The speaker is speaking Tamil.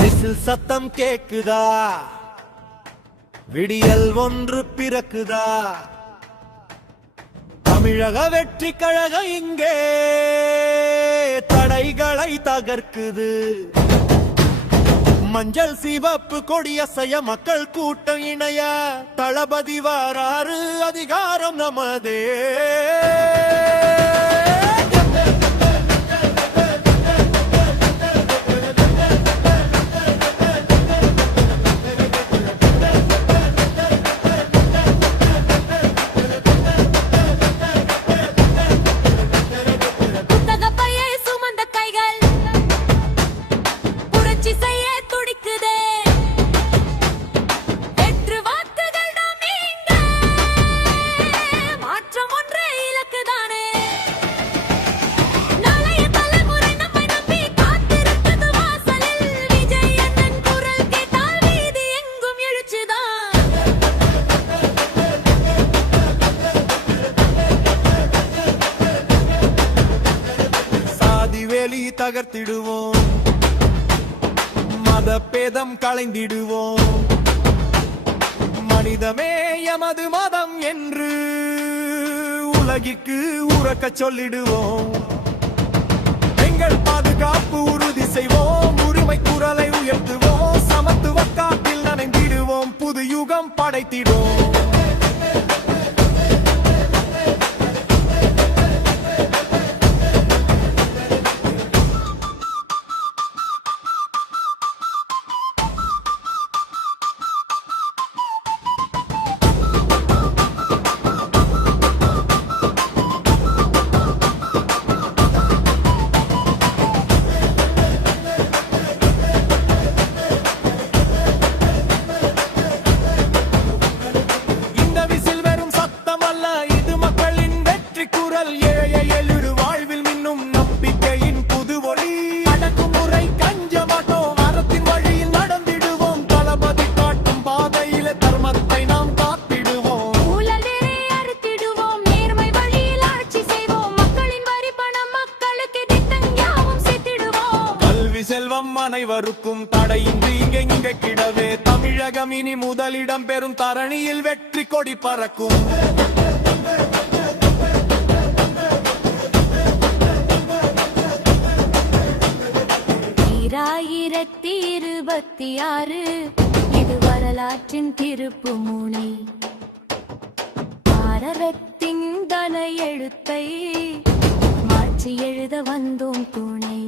விசில் சத்தம் கேக்குதா, விடியல் ஒன்று பிறக்குதா, தமிழக வெற்றி கழக இங்கே தடைகளை தகர்க்குது. மஞ்சள் சிவப்பு கொடியசைய மக்கள் கூட்டம் இணைய தளபதி வாராறு, அதிகாரம் நமதே. தகர்த்திடுவோம், மத பேதம் களைந்திடுவோம், மனிதமே எமது மதம் என்று உலகிற்கு உறக்க சொல்லிடுவோம். எங்கள் பாதுகாப்பு உறுதி செய்வோம், உரிமை குரலை உயர்த்துவோம், சமத்துவ காட்டில் நனைந்திடுவோம், புது யுகம் படைத்திடுவோம். செல்வம் அனைவருக்கும் தடையின்றி இங்கே கிடவே தமிழகம் இனி முதலிடம் பெறும், தரணியில் வெற்றி கொடி பறக்கும். 2026 இது வரலாற்றின் திருப்பு முனை. பாரதத்தின் தன எழுத்தை மாற்றி எழுத வந்தோம் துணை.